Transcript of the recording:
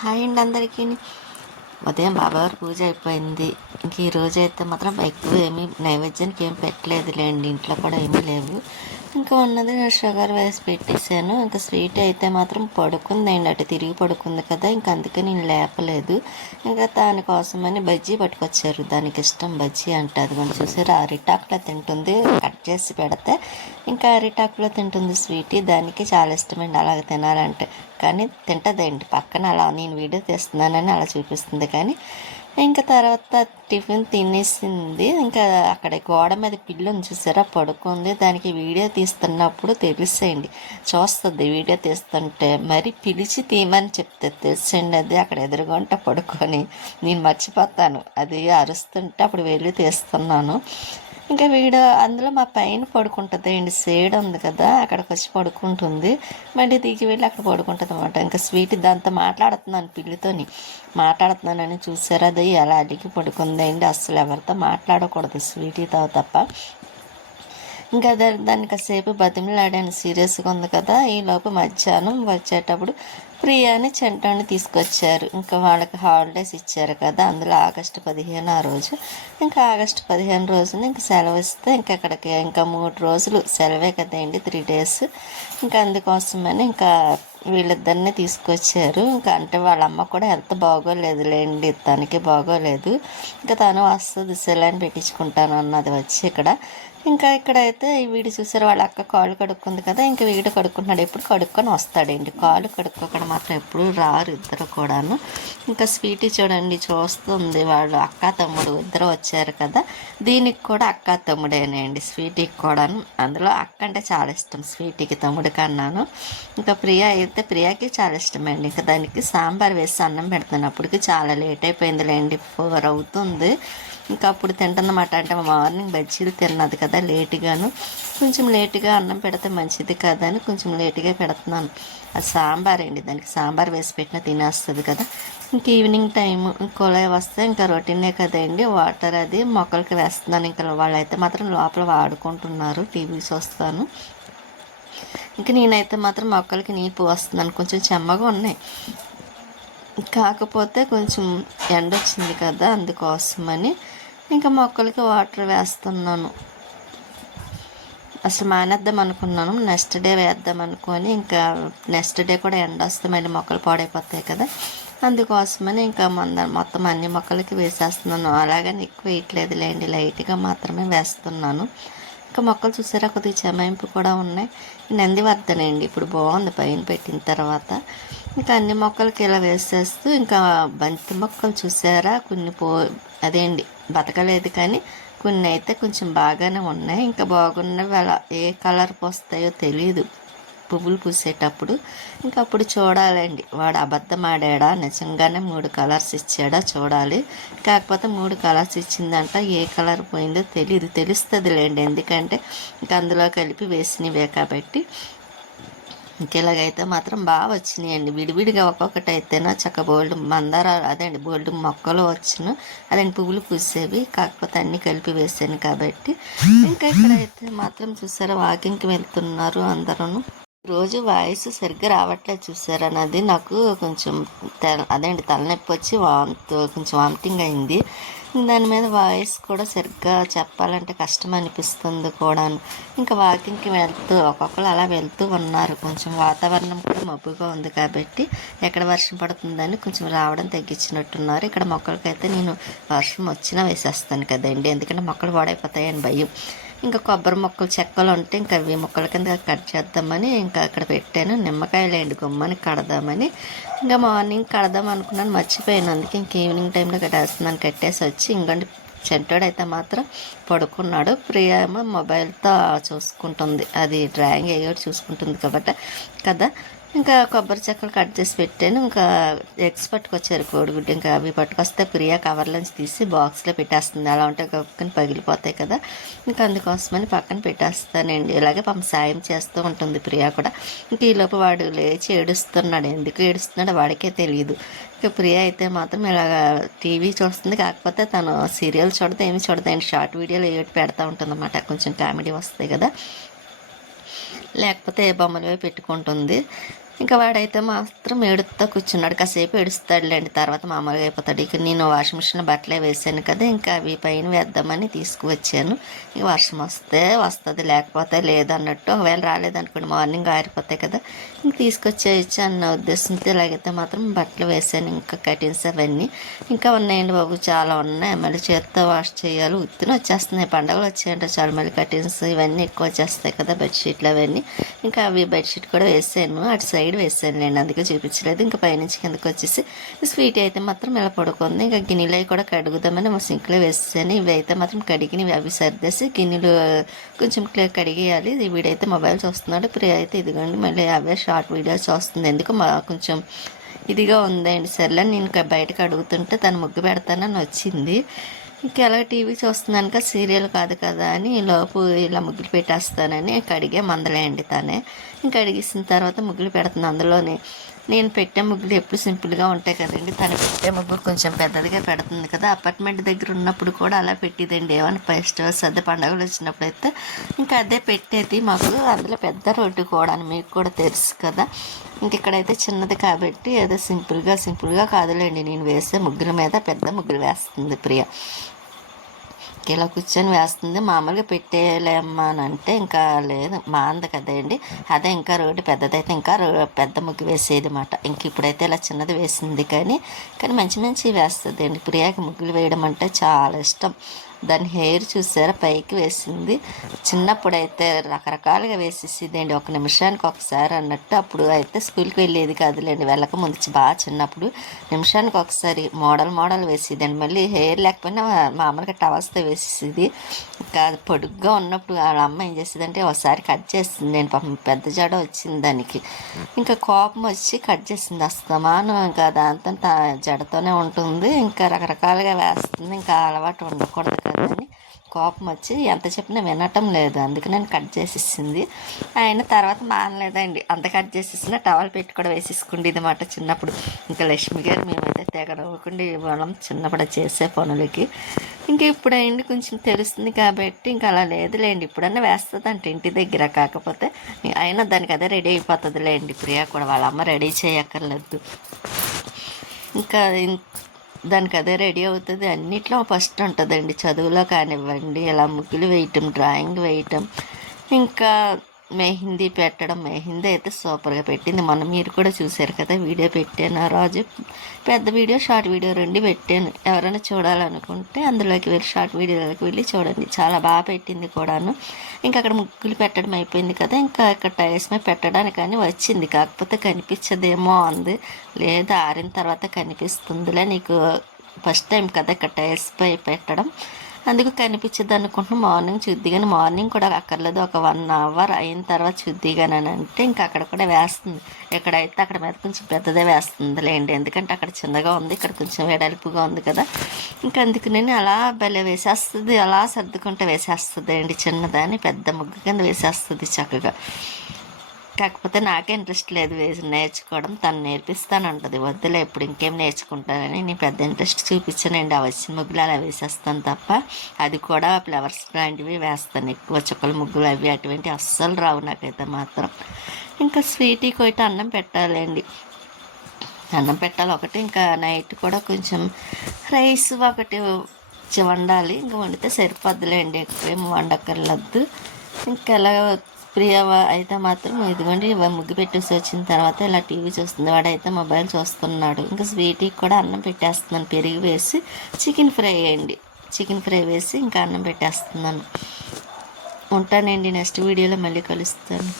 Hi అండి అందరికీ. ఉదయం బాబావారి పూజ అయిపోయింది. ఇంక ఈ రోజు అయితే మాత్రం ఎక్కువ ఏమీ నైవేద్యానికి ఏం పెట్టలేదులేండి ఇంట్లో కూడా ఏమీ లేవు. ఇంకా ఉన్నది నేను షుగర్ వేసి పెట్టేశాను. ఇంకా స్వీట్ అయితే మాత్రం పడుకుందండి. అటు తిరిగి పడుకుంది కదా. ఇంకా అందుకే నేను లేపలేదు. ఇంకా దానికోసమని బజ్జీ పట్టుకొచ్చారు. దానికి ఇష్టం బజ్జీ అంటే. అది కొంచెం చూసారు? అరిటాకులో తింటుంది. కట్ చేసి పెడితే ఇంకా అరిటాకులో తింటుంది స్వీట్. దానికి చాలా ఇష్టమండి. అలాగ తినాలంటే. కానీ తింటదండి. పక్కన అలా నేను వీడియో తీస్తున్నానని అలా చూపిస్తుంది. కానీ ఇంకా తర్వాత టిఫిన్ తినేసింది. ఇంకా అక్కడ గోడ మీద పిల్లు ఉంచేసారా పడుకుంది. దానికి వీడియో తీస్తున్నప్పుడు తెలిసేయండి. చూస్తుంది వీడియో తీస్తుంటే. మరి పిలిచి తీయమని చెప్తే తెలిసండి అది. అక్కడ ఎదురుగుంట పడుకొని నేను మర్చిపోతాను. అది అరుస్తుంటే అప్పుడు వెళ్ళి తీస్తున్నాను. ఇంకా వీడు అందులో మా పైన పడుకుంటుంది అండి సేడ్ ఉంది కదా అక్కడికి వచ్చి పడుకుంటుంది. మళ్ళీ దిగి వెళ్ళి అక్కడ పడుకుంటుంది అనమాట ఇంకా స్వీట్ దాంతో మాట్లాడుతున్నాను పిల్లితోని. మాట్లాడుతున్నానని చూసారా? అది ఎలా అడిగి పడుకుందండి. అస్సలు ఎవరితో మాట్లాడకూడదు స్వీటీతో తప్ప. ఇంకా దాని దాన్ని కాసేపు బతిమిలాడాను. సీరియస్గా ఉంది కదా. ఈ లోపు మధ్యాహ్నం వచ్చేటప్పుడు ప్రియాని చెంటోని తీసుకొచ్చారు. ఇంకా వాళ్ళకి హాలిడేస్ ఇచ్చారు కదా. అందులో ఆగస్టు పదిహేను ఆ రోజు. ఇంకా ఆగస్టు పదిహేను రోజున ఇంకా సెలవు ఇస్తే ఇంకా అక్కడికి ఇంకా మూడు రోజులు సెలవే కదండి త్రీ డేస్. ఇంకా అందుకోసమని ఇంకా వీళ్ళిద్దరిని తీసుకొచ్చారు. ఇంకా అంటే వాళ్ళ అమ్మ కూడా హెల్త్ బాగోలేదులేండి. తనకి బాగోలేదు. ఇంకా తను వస్తుంది సెలైన్ పెట్టించుకుంటాను అన్నది వచ్చి ఇక్కడ. ఇంకా ఇక్కడైతే ఈ వీడు చూసారు వాళ్ళ అక్క కాళ్ళు కడుక్కుంది కదా ఇంకా వీడు కడుక్కుంటున్నాడు. ఎప్పుడు కడుక్కొని వస్తాడండి కాళ్ళు కడుక్కోకుండా మాత్రం ఎప్పుడు రారు ఇద్దరు కూడాను. ఇంకా స్వీటీ చూడండి చూస్తుంది వాళ్ళు అక్క తమ్ముడు. ఇద్దరు వచ్చారు కదా దీనికి కూడా అక్క తమ్ముడేనండి స్వీటీకి కూడాను. అందులో అక్క అంటే చాలా ఇష్టం స్వీటీకి తమ్ముడు కన్నాను. ఇంకా ప్రియా అయితే ప్రియాకి చాలా ఇష్టమండి. ఇంకా దానికి సాంబార్ వేసి అన్నం పెడుతున్నాను అప్పటికి చాలా లేట్ అయిపోయిందిలేండి. ఫోర్ అవుతుంది. ఇంకా అప్పుడు తింటుందన్నమాట అంటే మార్నింగ్ బజ్జీలు తిన్నది కదా లేటుగాను కొంచెం లేటుగా అన్నం పెడితే మంచిది కదా అని కొంచెం లేటుగా పెడుతున్నాను. అది సాంబార్ అండి దానికి సాంబార్ వేసి పెట్టినా తినేస్తుంది కదా. ఇంక ఈవినింగ్ టైం కొలాయి వస్తే ఇంకా రొటీనే కదండి వాటర్ అది మొక్కలకి వేస్తున్నాను. ఇంకా వాళ్ళైతే మాత్రం లోపల వాడుకుంటున్నారు. టీవీ చూస్తాను. ఇంకా నేనైతే మాత్రం మొక్కలకి నీళ్ళు పోస్తున్నాను కొంచెం చెమ్మగా ఉన్నాయి. కాకపోతే కొంచెం ఎండ వచ్చింది కదా అందుకోసమని ఇంకా మొక్కలకి వాటర్ వేస్తున్నాను. అసలు మానేద్దాం అనుకున్నాను. నెక్స్ట్ డే వేద్దాం అనుకొని ఇంకా నెక్స్ట్ డే కూడా ఎండ వస్తే మళ్ళీ మొక్కలు పాడైపోతాయి కదా. అందుకోసమని ఇంకా మంద మొత్తం అన్ని మొక్కలకి వేసేస్తున్నాను. అలాగని ఎక్కువ వేయట్లేదు లేండి. లైట్గా మాత్రమే వేస్తున్నాను. ఇంకా మొక్కలు చూసారా? కొద్దిగా చెమాయింపు కూడా ఉన్నాయి. నందివర్ధనండి ఇప్పుడు బాగుంది పైన పెట్టిన తర్వాత. ఇంకా అన్ని మొక్కలకి ఇలా వేసేస్తూ ఇంకా బంతి మొక్కలు చూసారా? కొన్ని పో అదేండి బతకలేదు కానీ కొన్ని అయితే కొంచెం బాగానే ఉన్నాయి. ఇంకా బాగున్నవి అలా ఏ కలర్ పోస్తాయో తెలియదు పువ్వులు పూసేటప్పుడు ఇంకా అప్పుడు చూడాలండి. వాడు అబద్ధం ఆడాడా? నిజంగానే మూడు కలర్స్ ఇచ్చాడా? చూడాలి. కాకపోతే మూడు కలర్స్ ఇచ్చిందంట. ఏ కలర్ పోయిందో తెలియదు తెలుస్తుందిలేండి. ఎందుకంటే ఇంకా అందులో కలిపి వేసినవే కాబట్టి ఇంకెలాగైతే మాత్రం బాగా వచ్చినాయండి. విడివిడిగా ఒక్కొక్కటి అయితేనా చక్క బోల్డ్ మందార అదండి బోల్డ్ మొక్కలు వచ్చిన అదండి పువ్వులు పూసేవి. కాకపోతే అన్నీ కలిపి వేసాను కాబట్టి. ఇంకా ఇక్కడైతే మాత్రం చూసారా వాకింగ్కి వెళ్తున్నారు అందరూ రోజు వాయిస్ సరిగ్గా రావట్లేదు చూసారా? అన్నది నాకు కొంచెం అదేంటి తలనొప్పి వచ్చి వాంత్ కొంచెం వామిటింగ్ అయింది. దాని మీద వాయిస్ కూడా సరిగ్గా చెప్పాలంటే కష్టం అనిపిస్తుంది కూడాను ఇంకా వాకింగ్కి వెళ్తూ ఒక్కొక్కరు అలా వెళ్తూ ఉన్నారు. కొంచెం వాతావరణం కూడా మబ్బుగా ఉంది కాబట్టి ఎక్కడ వర్షం పడుతుందని కొంచెం రావడం తగ్గించినట్టున్నారు. ఇక్కడ మొక్కలకైతే నేను వర్షం వచ్చినా వేసేస్తాను కదండి. ఎందుకంటే మొక్కలు పాడైపోతాయని భయం. ఇంకా కొబ్బరి మొక్కలు చెక్కలు ఉంటే ఇంకా అవి మొక్కల కింద కట్ చేద్దామని ఇంకా అక్కడ పెట్టాను. నిమ్మకాయలు ఎండు గుమ్మని కడదామని. ఇంకా మార్నింగ్ కడదాం అనుకున్నాను మర్చిపోయాను. అందుకే ఇంక ఈవినింగ్ టైంలో కట్టేస్తున్నాను. కట్టేసి వచ్చి ఇంకంటే చెంటాడైతే మాత్రం పడుకున్నాడు. ప్రియ ఏమో మొబైల్తో చూసుకుంటుంది. అది డ్రాయింగ్ అయ్యేటి చూసుకుంటుంది కాబట్టి కదా. ఇంకా కొబ్బరి చెక్కలు కట్ చేసి పెట్టాను. ఇంకా ఎగ్స్ పట్టుకొచ్చారు కోడిగుడ్డు. ఇంకా అవి పట్టుకొస్తే ప్రియా కవర్లోంచి తీసి బాక్స్లో పెట్టేస్తుంది. అలా ఉంటే గొప్పని పగిలిపోతాయి కదా. ఇంకా అందుకోసమని పక్కన పెట్టేస్తానండి. ఇలాగే పాపం సాయం చేస్తూ ఉంటుంది ప్రియా కూడా. ఇంక ఈలోపు వాడు లేచి ఏడుస్తున్నాడు. ఎందుకు ఏడుస్తున్నాడో వాడికే తెలియదు ఇంకా ప్రియ అయితే మాత్రం ఇలాగ టీవీ చూస్తుంది. కాకపోతే తను సీరియల్ చూడదు ఏమి చూడదు. అండి షార్ట్ వీడియోలు ఏటి పెడతా ఉంటుంది అన్నమాట కొంచెం కామెడీ వస్తాయి కదా. లేకపోతే ఏ పెట్టుకుంటుంది. ఇంకా వాడైతే మాత్రం ఏడుస్తా కూర్చున్నాడు. కాసేపు ఏడుస్తాడులేండి. తర్వాత మామూలుగా అయిపోతాడు. ఇక నేను వాషింగ్ మిషన్ బట్టలే వేసాను కదా ఇంకా అవి పైన వేద్దామని తీసుకువచ్చాను. ఇక వర్షం వస్తే వస్తుంది లేకపోతే లేదన్నట్టు. ఒకవేళ రాలేదనుకోండి మార్నింగ్ ఆరిపోతాయి కదా. ఇంక తీసుకొచ్చేయచ్చు అన్న ఉద్దేశంతో ఇలాగైతే మాత్రం బట్టలు వేసాను. ఇంకా కటిన్స్ అవన్నీ. ఇంకా ఉన్నాయండి బాబు చాలా ఉన్నాయి. మళ్ళీ చేత్తో వాష్ చేయాలి. ఉత్తిన వచ్చేస్తున్నాయి. పండగలు వచ్చాయంటే చాలా. మళ్ళీ కటిన్స్ ఇవన్నీ ఎక్కువ వచ్చేస్తాయి కదా బెడ్షీట్లు అవన్నీ. ఇంకా అవి బెడ్షీట్ కూడా వేసాను. అటు సైడ్ వేసాను నేను అందుకే చూపించలేదు. ఇంకా పైనుంచి కిందకి వచ్చేసి స్వీట్ అయితే మాత్రం ఇలా పడుకుంది. ఇంకా గిన్నెలు అవి కూడా కడుగుదామని మా సింక్లో వేసాను. ఇవి అయితే మాత్రం కడిగినవి అవి సర్దేసి గిన్నెలు కొంచెం క్లియర్ కడిగేయాలి. వీడైతే మొబైల్ చూస్తున్నాడు. ప్రియ అయితే ఇదిగోండి మళ్ళీ అవే షార్ట్ వీడియోస్ చూస్తుంది. ఎందుకు మా కొంచెం ఇదిగా ఉందండి. సర్లే నేను బయటకు అడుగుతుంటే తను ముగ్గు పెడతానని వచ్చింది. ఇంకా టీవీ చూస్తున్నాను కదా సీరియల్ కాదు కదా అని లోపు ఇలా ముగ్గులు పెట్టేస్తానని కడిగే మందలేండి తనే. ఇంకా అడిగిసిన తర్వాత ముగ్గులు పెడుతుంది అందులోనే. నేను పెట్టే ముగ్గులు ఎప్పుడు సింపుల్గా ఉంటాయి కదండి. తను పెట్టే ముగ్గు కొంచెం పెద్దదిగా పెడుతుంది కదా. అపార్ట్మెంట్ దగ్గర ఉన్నప్పుడు కూడా అలా పెట్టిదండి. ఏమైనా ఫెస్టివల్స్ అదే పండుగలు వచ్చినప్పుడు అయితే ఇంకా అదే పెట్టేది మాకు. అందులో పెద్ద రోడ్డు కూడా అని మీకు కూడా తెలుసు కదా. ఇంక ఇక్కడైతే చిన్నది కాబట్టి ఏదో సింపుల్గా సింపుల్గా కాదులేండి. నేను వేసే ముగ్గుల మీద పెద్ద ముగ్గులు వేస్తుంది ప్రియ. ఇలా కూర్చొని వేస్తుంది. మామూలుగా పెట్టేలేమ్మా అని అంటే ఇంకా లేదు. మా అంద కదండి అదే ఇంకా రోడ్డు పెద్దదైతే ఇంకా రో- పెద్ద ముగ్గు వేసేది అనమాట ఇంక ఇప్పుడైతే ఇలా చిన్నది వేసింది కానీ కానీ మంచి మంచి వేస్తుంది అండి ప్రియాకి ముగ్గులు వేయడం అంటే చాలా ఇష్టం. దాని హెయిర్ చూసారా? పైకి వేసింది. చిన్నప్పుడు అయితే రకరకాలుగా వేసేసిందండి. ఒక నిమిషానికి ఒకసారి అన్నట్టు అప్పుడు అయితే స్కూల్కి వెళ్ళేది కాదులేండి. వెళ్ళక ముందు బాగా చిన్నప్పుడు నిమిషానికి ఒకసారి మోడల్ మోడల్ వేసేదండి. మళ్ళీ హెయిర్ లేకపోయినా మామూలుగా టవల్స్తో వేసేది ఇంకా పొడుగ్గా ఉన్నప్పుడు వాళ్ళ అమ్మ ఏం చేసేదంటే ఒకసారి కట్ చేసింది నేను పాపం పెద్ద జడ వచ్చింది దానికి. ఇంకా కోపం వచ్చి కట్ చేసింది. అస్తమానం ఇంకా దాంతో తా- జడతోనే ఉంటుంది. ఇంకా రకరకాలుగా వేస్తుంది. ఇంకా అలవాటు ఉండకూడదు కోపం వచ్చి ఎంత చెప్పినా వినటం లేదు. అందుకే నేను కట్ చేసేసింది. ఆయన తర్వాత మానలేదండి. అంత కట్ చేసేసిన టవల్ పెట్టి కూడా వేసేసుకుండేది మాట చిన్నప్పుడు. ఇంకా లక్ష్మి గారు మేమైతే తెగ నవ్వుకుండి ఇవ్వడం చిన్నప్పుడు చేసే పనులకి. ఇంకా ఇప్పుడైంది కొంచెం తెలుస్తుంది కాబట్టి ఇంకా అలా లేదులేండి. ఇప్పుడన్నా వేస్తుంది ఇంటి దగ్గర. కాకపోతే అయినా దానికి అదే రెడీ అయిపోతుందిలేండి. ప్రియా కూడా వాళ్ళ అమ్మ రెడీ చేయక్కర్లేదు. ఇంకా దానికి అదే రెడీ అవుతుంది. అన్నిట్లో ఫస్ట్ ఉంటుందండి. చదువులో కానివ్వండి ఇలా ముగ్గులు వేయటం డ్రాయింగ్ వేయటం. ఇంకా మెహందీ పెట్టడం మెహందీ అయితే సూపర్గా పెట్టింది. మనం మీరు కూడా చూశారు కదా వీడియో పెట్టాను. ఆ రోజు పెద్ద వీడియో షార్ట్ వీడియో రెండు పెట్టాను. ఎవరైనా చూడాలనుకుంటే అందులోకి వెళ్ళి షార్ట్ వీడియోలోకి వెళ్ళి చూడండి. చాలా బాగా పెట్టింది కూడాను. ఇంకా అక్కడ ముగ్గులు పెట్టడం అయిపోయింది కదా ఇంకా ఇక్కడ టైల్స్ మీద పెట్టడానికి కానీ వచ్చింది. కాకపోతే కనిపించదేమో అంది. లేదు ఆరిన తర్వాత కనిపిస్తుందిలే నీకు. ఫస్ట్ టైం కదా ఇక్కడ టైల్స్ పై పెట్టడం. అందుకు కనిపించదు అనుకుంటున్నాను మార్నింగ్ చూద్ది కానీ మార్నింగ్ కూడా అక్కర్లేదు. ఒక వన్ అవర్ అయిన తర్వాత చూద్ది కానీ అని అంటే ఇంకా అక్కడ కూడా వేస్తుంది. ఎక్కడైతే అక్కడ మీద కొంచెం పెద్దదే వేస్తుంది లేండి ఎందుకంటే అక్కడ చిన్నగా ఉంది. ఇక్కడ కొంచెం వెడల్పుగా ఉంది కదా. ఇంకా అందుకు నేను అలా భలే వేసేస్తుంది. అలా సర్దుకుంటే వేసేస్తుంది అండి. చిన్నదాన్ని పెద్ద ముగ్గు కింద వేసేస్తుంది చక్కగా. కాకపోతే నాకే ఇంట్రెస్ట్ లేదు వేసి నేర్చుకోవడం. తను నేర్పిస్తానంటది. వద్దులే ఇప్పుడు ఇంకేం నేర్చుకుంటానని నేను పెద్ద ఇంట్రెస్ట్ చూపించానండి ఆ వచ్చిన ముగ్గులు అలా వేసేస్తాను తప్ప అది కూడా ఫ్లవర్స్ లాంటివి వేస్తాను. ఎక్కువ చుక్కల ముగ్గులు అవి అటువంటి అస్సలు రావు నాకైతే మాత్రం. ఇంకా స్వీటీ కొయిట అన్నం పెట్టాలండి. అన్నం పెట్టాలి. ఒకటి ఇంకా నైట్ కూడా కొంచెం రైస్ ఒకటి వండాలి. ఇంకా వండితే సరిపోద్దులేండి. ఎక్కువేం వండక్కర్లద్దు ఇంకా ఎలా ప్రియ అయితే మాత్రం ఇదిగోండి ముగ్గు పెట్టేసి వచ్చిన తర్వాత ఇలా టీవీ చూస్తుంది. వాడైతే మొబైల్ చూస్తున్నాడు. ఇంకా స్వీట్కి కూడా అన్నం పెట్టేస్తున్నాను. పెరిగి వేసి చికెన్ ఫ్రై వేయండి. చికెన్ ఫ్రై వేసి ఇంకా అన్నం పెట్టేస్తున్నాను. ఉంటానండి నెక్స్ట్ వీడియోలో మళ్ళీ కలుస్తాను.